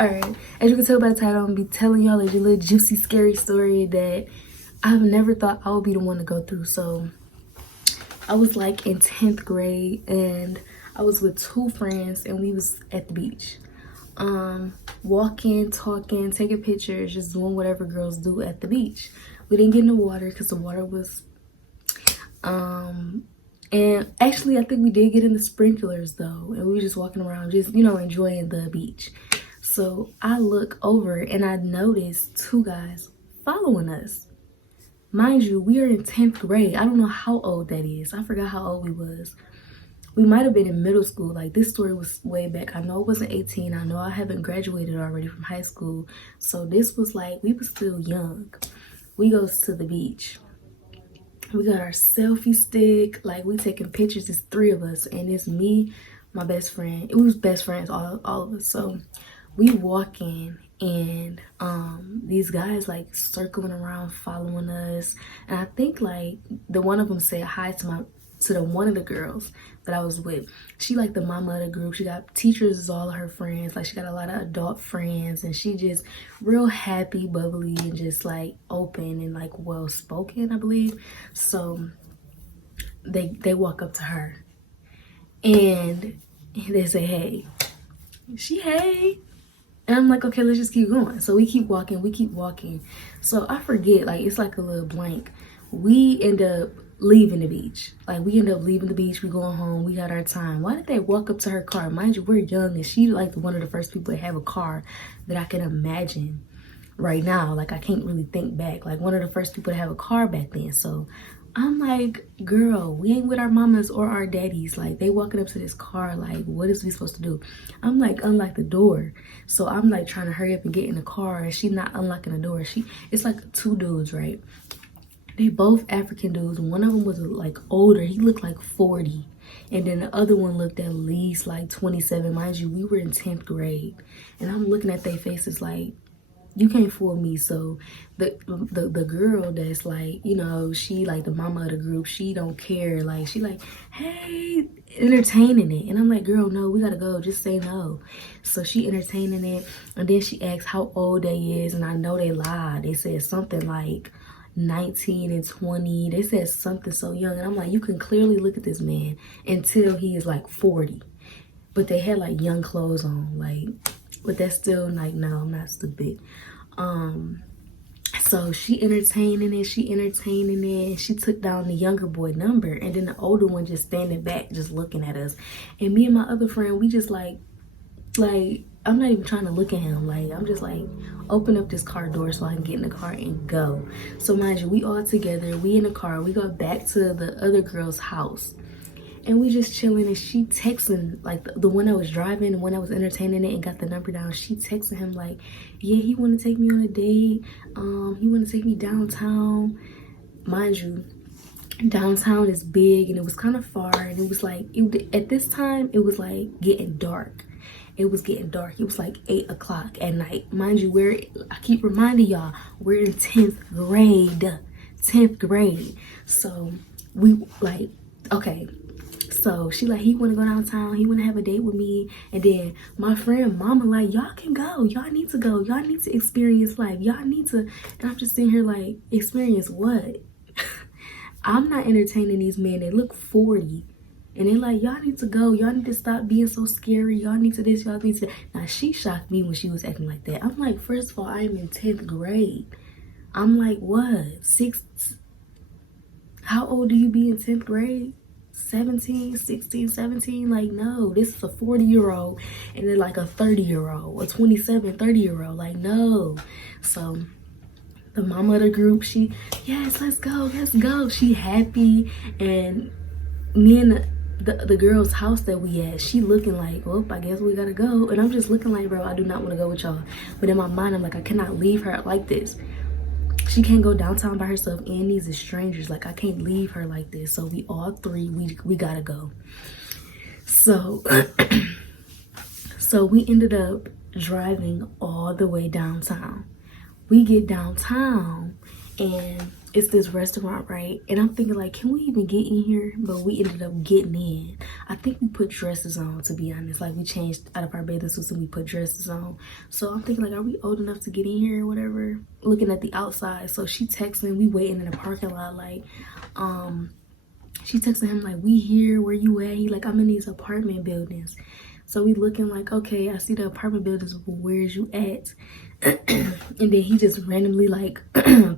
Alright, as you can tell by the title, I'm gonna be telling y'all a little juicy, scary story that I've never thought I would be the one to go through. So I was like in 10th grade and I was with two friends and we was at the beach. Walking, talking, taking pictures, just doing whatever girls do at the beach. We didn't get in the water because the water was and actually I think we did get in the sprinklers though, and we were just walking around just, you know, enjoying the beach. So I look over and I noticed two guys following us. Mind you, we are in 10th grade. I don't know how old that is. I forgot how old we was. We might have been in middle school. Like, this story was way back. I know it wasn't 18. I know I haven't graduated already from high school. So this was like, we were still young. We goes to the beach. We got our selfie stick. Like, we taking pictures. It's three of us. And it's me, my best friend. It was best friends, all of us. So we walk in and these guys like circling around following us, and I think like the one of them said hi to the one of the girls that I was with. She like the mama of the group. She got teachers as all of her friends. Like, she got a lot of adult friends, and she just real happy, bubbly, and just like open and like well spoken, I believe. So they walk up to her and they say hey. Hey. And I'm like, okay, let's just keep going. So we keep walking. So I forget, like, it's like a little blank. We end up leaving the beach. Like, we end up leaving the beach. We going home. We got our time. Why did they walk up to her car? Mind you, we're young, and she like one of the first people to have a car that I can imagine right now. Like, I can't really think back. Like, one of the first people to have a car back then. So I'm like, girl, we ain't with our mamas or our daddies. Like, they walking up to this car. Like, what is we supposed to do? I'm like, unlock the door. So I'm like trying to hurry up and get in the car, and she not unlocking the door. It's like two dudes, right? They both African dudes. One of them was like older. He looked like 40. And then the other one looked at least like 27. Mind you, we were in 10th grade. And I'm looking at their faces like, you can't fool me. So the girl that's like, you know, she like the mama of the group, she don't care. Like, she like, hey, entertaining it. And I'm like, girl, no, we gotta go, just say no. So she entertaining it, and then she asks how old they is, and I know they lied. They said something like 19 and 20. They said something so young, and I'm like, you can clearly look at this man until he is like 40. But they had like young clothes on, like, but that's still like, no, I'm not stupid. So she entertaining it. She took down the younger boy number, and then the older one just standing back, just looking at us. And me and my other friend, we just like, I'm not even trying to look at him. Like, I'm just like, open up this car door so I can get in the car and go. So mind you, we all together, we in the car, we go back to the other girl's house. And we just chilling, and she texting, like the one that was driving, the one that was entertaining it and got the number down, she texting him like, yeah, he want to take me on a date. He want to take me downtown. Mind you, downtown is big and it was kind of far, and it was like, at this time, it was like getting dark. It was getting dark. It was like 8 o'clock at night. Mind you, I keep reminding y'all, we're in 10th grade. 10th grade. So we like, okay. So she like, he want to go downtown. He want to have a date with me. And then my friend mama like, y'all can go. Y'all need to go. Y'all need to experience life. Y'all need to. And I'm just sitting here like, experience what? I'm not entertaining these men. They look 40. And they like, y'all need to go. Y'all need to stop being so scary. Y'all need to this. Y'all need to. Now, she shocked me when she was acting like that. I'm like, first of all, I am in 10th grade. I'm like, what? How old do you be in 10th grade? 17, 16, 17? Like, no, this is a 40-year-old and then like a 30-year-old, a 27, 30-year-old. Like, no. So the mama of the group, she, yes, let's go. She happy. And me and the girl's house that we at, she looking like, well, I guess we gotta go. And I'm just looking like, bro, I do not want to go with y'all. But in my mind, I'm like, I cannot leave her like this. She can't go downtown by herself, and these are strangers. Like, I can't leave her like this. So we all three, we gotta go. So so we ended up driving all the way downtown. We get downtown, and it's this restaurant, right? And I'm thinking like, can we even get in here? But we ended up getting in. I think we put dresses on, to be honest. Like we changed out of our bathing suits and we put dresses on. So I'm thinking like, are we old enough to get in here or whatever? Looking at the outside. So she texting, we waiting in the parking lot like, she texting him like, we here, where you at? He like, I'm in these apartment buildings. So we looking like, okay, I see the apartment buildings, but where's you at? And then he just randomly like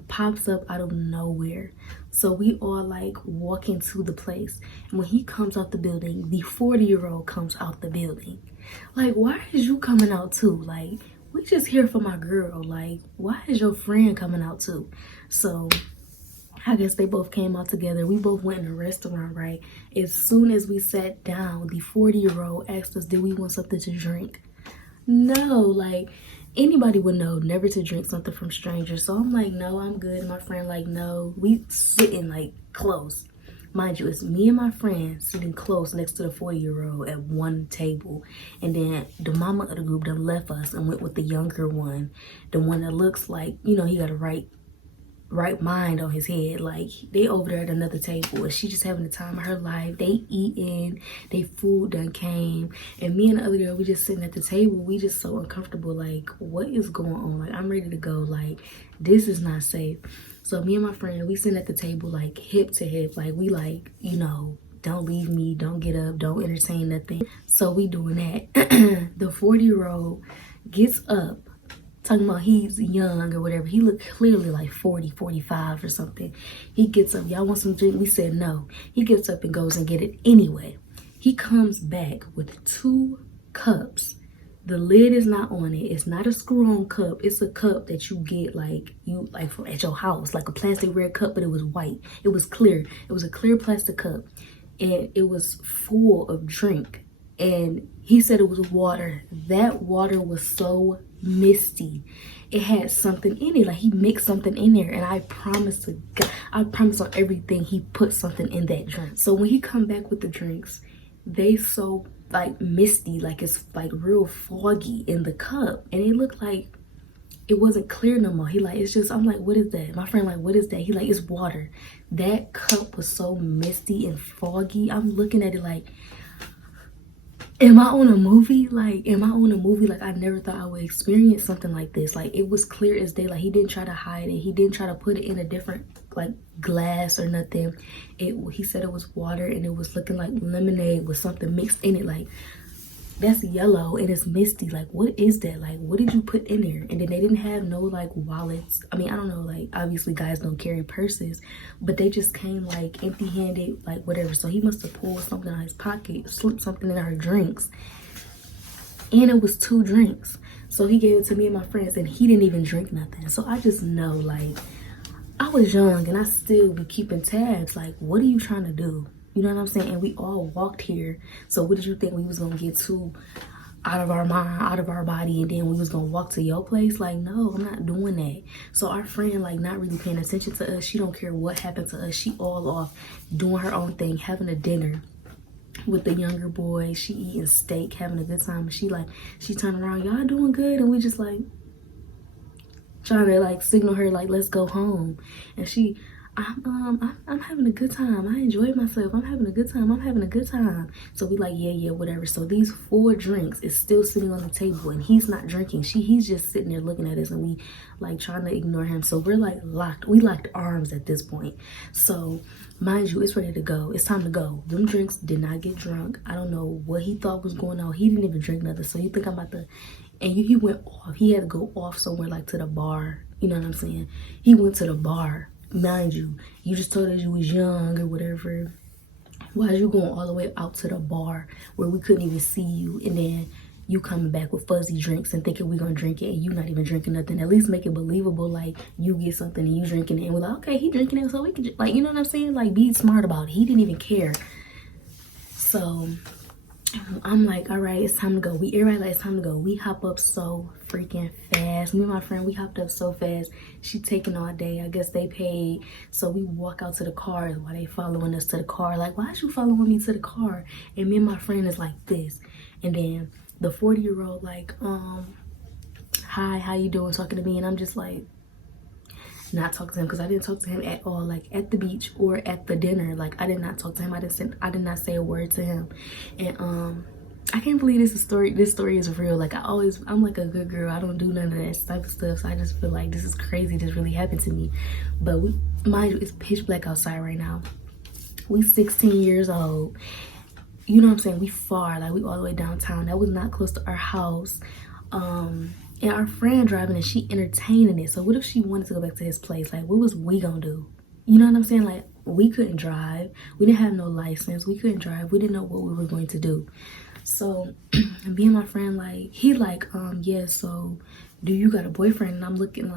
pops up out of nowhere. So we all like walk into the place. And when he comes out the building, the 40-year-old comes out the building. Like, why is you coming out too? Like, we just here for my girl. Like, why is your friend coming out too? So I guess they both came out together. We both went in a restaurant, right? As soon as we sat down, the 40-year-old asked us, did we want something to drink? No, like anybody would know never to drink something from strangers. So I'm like, no, I'm good. My friend like, no. We sitting like close. Mind you, it's me and my friend sitting close next to the 40-year-old at one table. And then the mama of the group done left us and went with the younger one. The one that looks like, you know, he got a right mind on his head. Like they over there at another table and she just having the time of her life. They eating, they food done came, and me and the other girl, we just sitting at the table. We just so uncomfortable. Like, what is going on? Like, I'm ready to go. Like, this is not safe. So me and my friend, we sitting at the table like hip to hip. Like we like, you know, don't leave me, don't get up, don't entertain nothing. So we doing that. The 40-year-old gets up talking about he's young or whatever. He looked clearly like 40, 45 or something. He gets up, y'all want some drink? We said no. He gets up and goes and get it anyway. He comes back with 2 cups. The lid is not on it. It's not a screw-on cup. It's a cup that you get like from at your house, like a plastic red cup, but it was white. It was clear. It was a clear plastic cup, and it was full of drink. And he said it was water. That water was so misty. It had something in it. Like he mixed something in there. And I promise to God, I promise on everything, he put something in that drink. So when he come back with the drinks, they so like misty, like it's like real foggy in the cup. And it looked like it wasn't clear no more. He like, it's just, I'm like, what is that? My friend like, what is that? He like, it's water. That cup was so misty and foggy. I'm looking at it like, am I on a movie? Like, am I on a movie? Like, I never thought I would experience something like this. Like, it was clear as day. Like, he didn't try to hide it. He didn't try to put it in a different, like, glass or nothing. He said it was water and it was looking like lemonade with something mixed in it. Like, that's yellow and it's misty. Like, what is that? Like, what did you put in there? And then they didn't have no like wallets. I mean, I don't know, like obviously guys don't carry purses, but they just came like empty handed, like whatever. So he must have pulled something out of his pocket, slipped something in our drinks, and it was 2 drinks. So he gave it to me and my friends and he didn't even drink nothing. So I just know, like, I was young and I still be keeping tabs. Like, what are you trying to do? You know what I'm saying? And we all walked here. So what did you think we was gonna get too out of our mind, out of our body, and then we was gonna walk to your place? Like, no, I'm not doing that. So our friend, like, not really paying attention to us. She don't care what happened to us. She all off doing her own thing, having a dinner with the younger boy. She eating steak, having a good time. And she turned around, y'all doing good? And we just like trying to like signal her like, let's go home. And she, I'm having a good time. I enjoyed myself. I'm having a good time. I'm having a good time. So we like, yeah, whatever. So these 4 drinks is still sitting on the table and he's not drinking. He's just sitting there looking at us and we like trying to ignore him. So we're like locked. We locked arms at this point. So mind you, it's ready to go. It's time to go. Them drinks did not get drunk. I don't know what he thought was going on. He didn't even drink nothing. So you think I'm about to, and he went off. He had to go off somewhere like to the bar. You know what I'm saying? He went to the bar. Mind you, you just told us you was young or whatever. Why is you going all the way out to the bar where we couldn't even see you, and then you coming back with fuzzy drinks and thinking we're gonna drink it and you not even drinking nothing? At least make it believable, like you get something and you drinking it and we're like, okay, he drinking it, so we can, like, you know what I'm saying? Like, be smart about it. He didn't even care. So I'm like, all right, it's time to go. Everybody like, it's time to go. We hop up so freaking fast. Me and my friend, we hopped up so fast. She taking all day. I guess they paid. So we walk out to the car while they following us to the car. Like, why is you following me to the car? And me and my friend is like this. And then the 40-year-old like, hi, how you doing? Talking to me. And I'm just like, not talk to him, because I didn't talk to him at all, like at the beach or at the dinner. Like I did not talk to him. I did not say a word to him. And I can't believe this story is real. Like I'm like a good girl. I don't do none of that type of stuff. So I just feel like this is crazy. This really happened to me. But mind you, it's pitch black outside right now. We 16 years old. You know what I'm saying? We far, like we all the way downtown. That was not close to our house. And our friend driving and she entertaining it. So what if she wanted to go back to his place? Like what was we gonna do? You know what I'm saying? Like we couldn't drive. We didn't have no license. We couldn't drive. We didn't know what we were going to do. So me and my friend, like, he like, yeah, so do you got a boyfriend? And I'm looking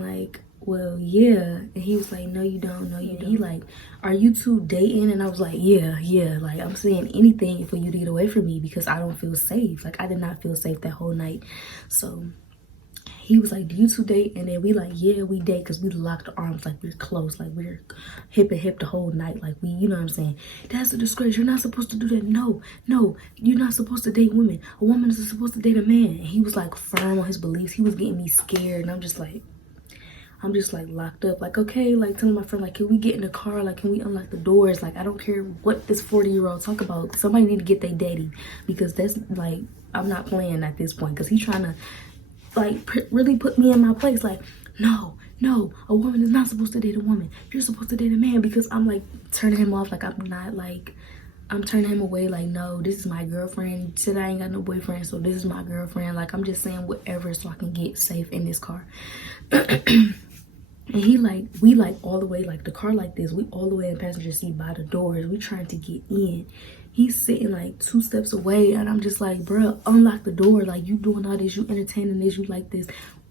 like, well, yeah. And he was like, no, you don't. No, you don't. He like, are you two dating? And I was like, yeah. Like, I'm saying anything for you to get away from me because I don't feel safe. Like, I did not feel safe that whole night. So he was like, do you two date? And then we like, yeah, we date, because we locked arms, like we're close, like we're hip and hip the whole night. Like we, you know what I'm saying? That's a disgrace. You're not supposed to do that. No, you're not supposed to date women. A woman is supposed to date a man. And he was like firm on his beliefs. He was getting me scared. And I'm just like locked up. Like, okay, like telling my friend, like, can we get in the car? Like, can we unlock the doors? Like, I don't care what this 40-year-old talk about. Somebody need to get their daddy, because that's like, I'm not playing at this point, because he's trying to like really put me in my place. Like, no, a woman is not supposed to date a woman. You're supposed to date a man. Because I'm like turning him off. Like I'm turning him away. Like, no, this is my girlfriend. You said I ain't got no boyfriend, so this is my girlfriend. Like, I'm just saying whatever so I can get safe in this car. And we like all the way, like the car like this, we all the way in passenger seat by the doors. We trying to get in. He's sitting like 2 steps away, and I'm just like, bro, unlock the door. Like, you doing all this, you entertaining this, you like this.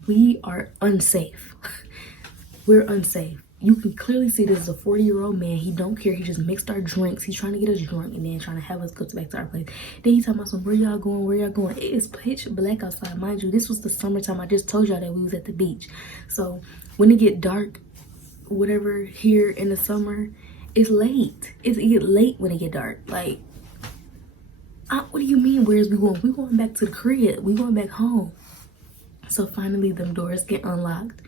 We are unsafe. We're unsafe. You can clearly see this is a 40-year-old man. He don't care. He just mixed our drinks. He's trying to get us drunk and then trying to have us go back to our place. Then he's talking about some, where y'all going? Where y'all going? It is pitch black outside. Mind you, this was the summertime. I just told y'all that we was at the beach. So when it get dark, whatever, here in the summer, it's late. It get late when it get dark. Like, what do you mean, where's we going? We going back to the crib. We going back home. So finally, them doors get unlocked.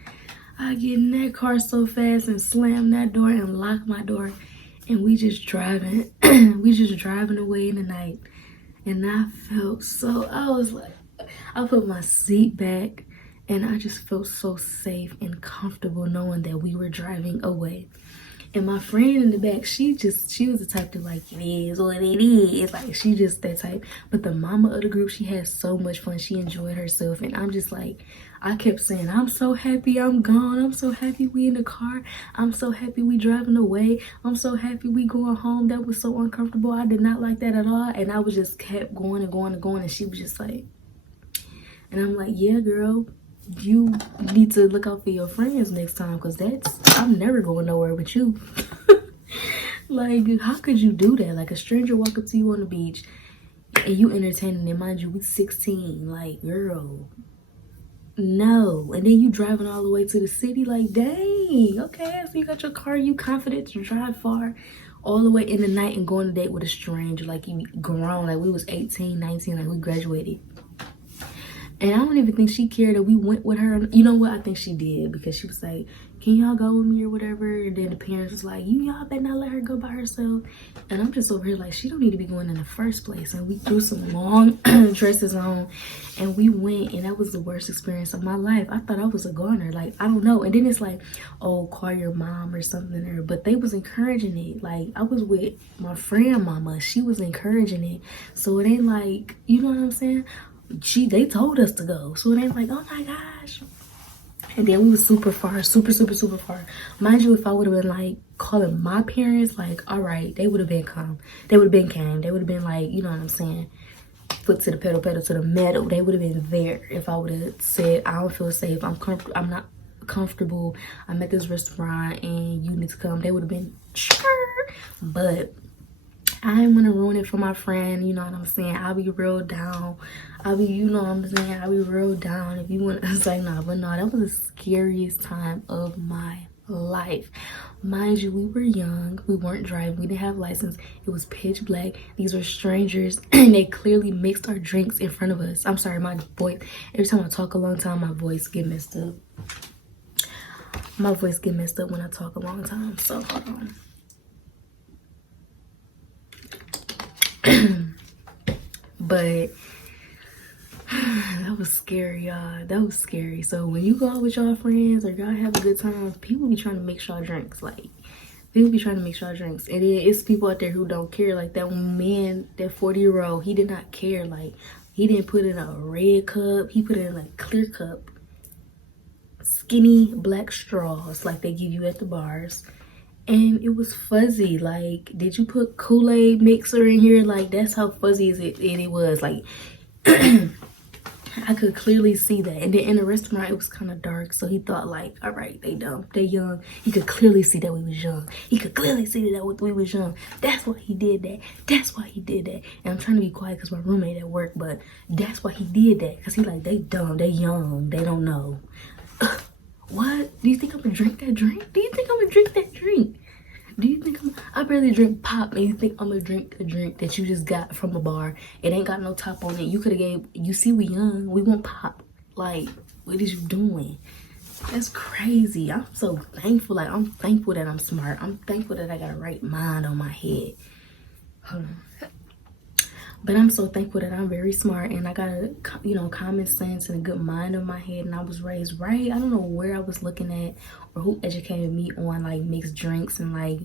I get in that car so fast and slam that door and lock my door. And we just driving. We just driving away in the night. And I was like, I put my seat back. And I just felt so safe and comfortable knowing that we were driving away. And my friend in the back, she was the type to like, it is what it is. Like, she just that type. But the mama of the group, she had so much fun. She enjoyed herself. And I'm just like, I kept saying, I'm so happy I'm gone. I'm so happy we in the car. I'm so happy we driving away. I'm so happy we going home. That was so uncomfortable. I did not like that at all. And I was just kept going and going and going. And she was just like, and I'm like, yeah, girl, you need to look out for your friends next time, because I'm never going nowhere with you. Like, how could you do that? Like, a stranger walk up to you on the beach and you entertaining them. Mind you, we 16. Like, girl, no. And then you driving all the way to the city. Like, dang, okay, so you got your car, you confident to drive far all the way in the night and go on a date with a stranger. Like, you grown. Like, we was 18, 19, like we graduated. And I don't even think she cared that we went with her. You know what? I think she did, because she was like, can y'all go with me or whatever? And then the parents was like, y'all better not let her go by herself. And I'm just over here like, she don't need to be going in the first place. And we threw some long dresses on and we went, and that was the worst experience of my life. I thought I was a goner. Like, I don't know. And then it's like, oh, call your mom or something. But they was encouraging it. Like, I was with my friend mama. She was encouraging it. So it ain't like, you know what I'm saying? They told us to go, so it ain't like, oh my gosh. And then we was super far, super far. Mind you, if I would have been like calling my parents, like, all right, they would have been calm. They would have been kind. They would have been like, you know what I'm saying, foot to the pedal, pedal to the metal. They would have been there if I would have said, I don't feel safe. I'm not comfortable. I'm at this restaurant and you need to come. They would have been sure. But I didn't want to ruin it for my friend, you know what I'm saying? I'll be real down. You know what I'm saying? I'll be real down if you want to say no. But no, that was the scariest time of my life. Mind you, we were young. We weren't driving. We didn't have license. It was pitch black. These were strangers, and they clearly mixed our drinks in front of us. I'm sorry, my voice. Every time I talk a long time, my voice get messed up. My voice get messed up when I talk a long time, so hold on. But that was scary, y'all. That was scary. So when you go out with y'all friends or y'all have a good time, people be trying to mix y'all drinks. Like, people be trying to mix y'all drinks. And then it's people out there who don't care. Like that man, that 40-year-old, he did not care. Like, he didn't put in a red cup. He put it in a clear cup. Skinny black straws like they give you at the bars. And it was fuzzy. Like, did you put Kool-Aid mixer in here? Like, that's how fuzzy it was. Like, I could clearly see that. And then in the restaurant, it was kind of dark. So he thought like, all right, they dumb, they young. He could clearly see that we was young. He could clearly see that we was young. That's why he did that. That's why he did that. And I'm trying to be quiet because my roommate at work, but that's why he did that. Because he like, they dumb, they young, they don't know. What? Do you think I'm gonna drink that drink? Do you think I'm gonna drink that drink? Do you think I barely drink pop, and you think I'm gonna drink a drink that you just got from a bar? It ain't got no top on it. You could have gave, you see we young, we want pop. Like, what is you doing? That's crazy. I'm so thankful. Like, I'm thankful that I'm smart. I'm thankful that I got a right mind on my head. Hold on. But I'm so thankful that I'm very smart and I got a, you know, common sense and a good mind on my head, and I was raised right. I don't know where I was looking at or who educated me on like mixed drinks and like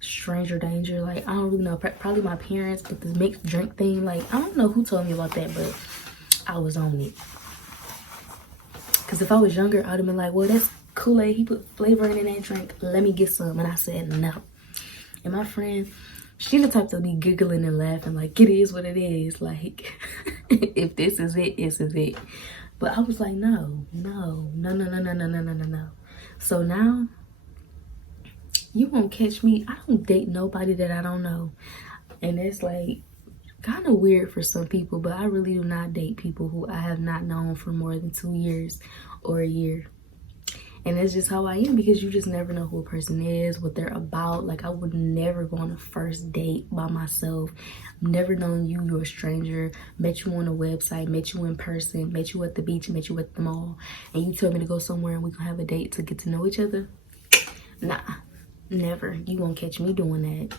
stranger danger. Like, I don't really know, probably my parents, but the mixed drink thing, like, I don't know who told me about that, but I was on it. Because if I was younger, I'd have been like, well, that's Kool-Aid, he put flavor in that drink, let me get some. And I said no. And my friend, she the type to be giggling and laughing like, it is what it is. Like, if this is it, this is it. But I was like, no. So now, you won't catch me. I don't date nobody that I don't know. And it's like kind of weird for some people, but I really do not date people who I have not known for more than 2 years or a year. And that's just how I am, because you just never know who a person is, what they're about. Like, I would never go on a first date by myself. Never known you, you're a stranger, met you on a website, met you in person, met you at the beach, met you at the mall, and you tell me to go somewhere and we can have a date to get to know each other. Nah, never. You won't catch me doing that.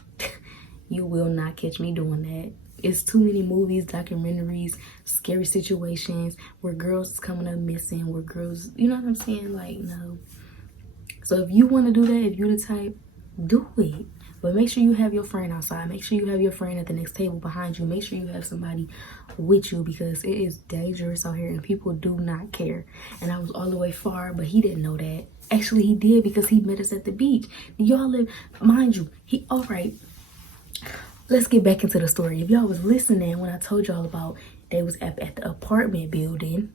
You will not catch me doing that. It's too many movies, documentaries, scary situations where girls is coming up missing, where girls, you know what I'm saying? Like, no. So if you want to do that, if you're the type, do it. But make sure you have your friend outside. Make sure you have your friend at the next table behind you. Make sure you have somebody with you, because it is dangerous out here and people do not care. And I was all the way far, but he didn't know that. Actually, he did, because he met us at the beach. Y'all live, mind you, all right. Let's get back into the story. If y'all was listening when I told y'all about they was at the apartment building,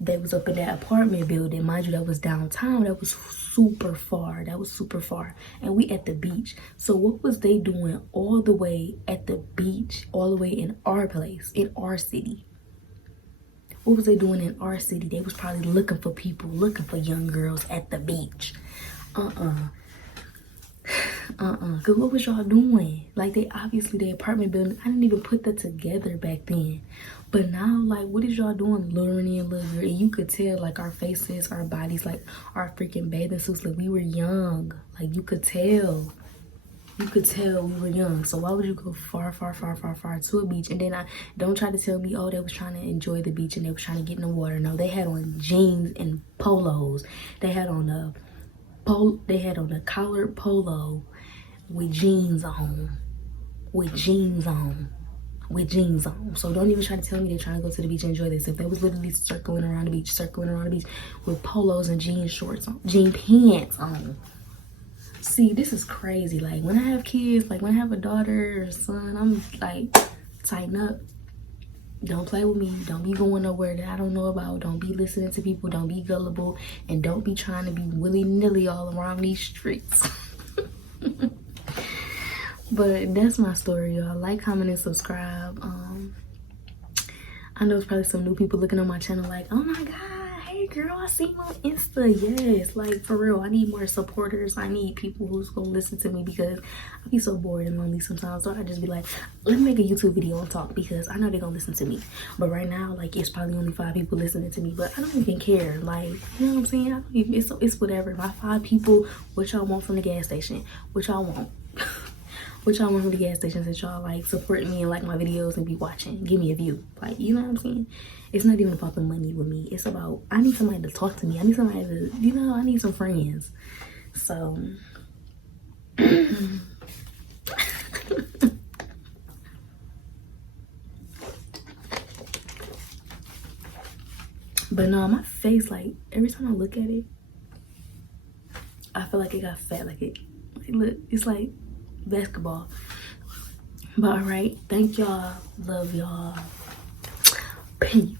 they was up in that apartment building. Mind you, that was downtown. That was super far. That was super far. And we at the beach. So what was they doing all the way at the beach, all the way in our place, in our city? What was they doing in our city? They was probably looking for people, looking for young girls at the beach. Cause what was y'all doing? Like, they obviously, the apartment building, I didn't even put that together back then. But now, like, what is y'all doing luring in little girl? And you could tell, like, our faces, our bodies, like our freaking bathing suits, like we were young. Like, you could tell. You could tell we were young. So why would you go far to a beach? And then don't try to tell me, oh, they was trying to enjoy the beach and they was trying to get in the water. No, they had on jeans and polos. They had on a collared polo with jeans on. So don't even try to tell me they're trying to go to the beach and enjoy this. If they was literally circling around the beach with polos and jean shorts on, jean pants on. See, this is crazy. Like, when I have kids, like when I have a daughter or son, I'm like, tighten up. Don't play with me. Don't be going nowhere that I don't know about. Don't be listening to people. Don't be gullible. And don't be trying to be willy-nilly all around these streets. But that's my story, y'all. Like, comment, and subscribe. I know it's probably some new people looking on my channel like, oh my God, hey okay, girl, I see you on Insta. Yes, like for real, I need more supporters. I need people who's gonna listen to me because I be so bored and lonely sometimes. So I just be like, let me make a YouTube video and talk because I know they're gonna listen to me. But right now, like it's probably only 5 people listening to me, but I don't even care. Like, you know what I'm saying? I don't even, it's whatever. My 5 people, what y'all want from the gas station? What y'all want? What y'all want from the gas stations that y'all like support me and like my videos and be watching? Give me a view. Like, you know what I'm saying? It's not even about the money with me. It's about, I need somebody to talk to me. I need somebody to, you know, I need some friends. So, but no, my face, like, every time I look at it, I feel like it got fat. Like, look, it's like basketball. But all right, thank y'all. Love y'all. Peace.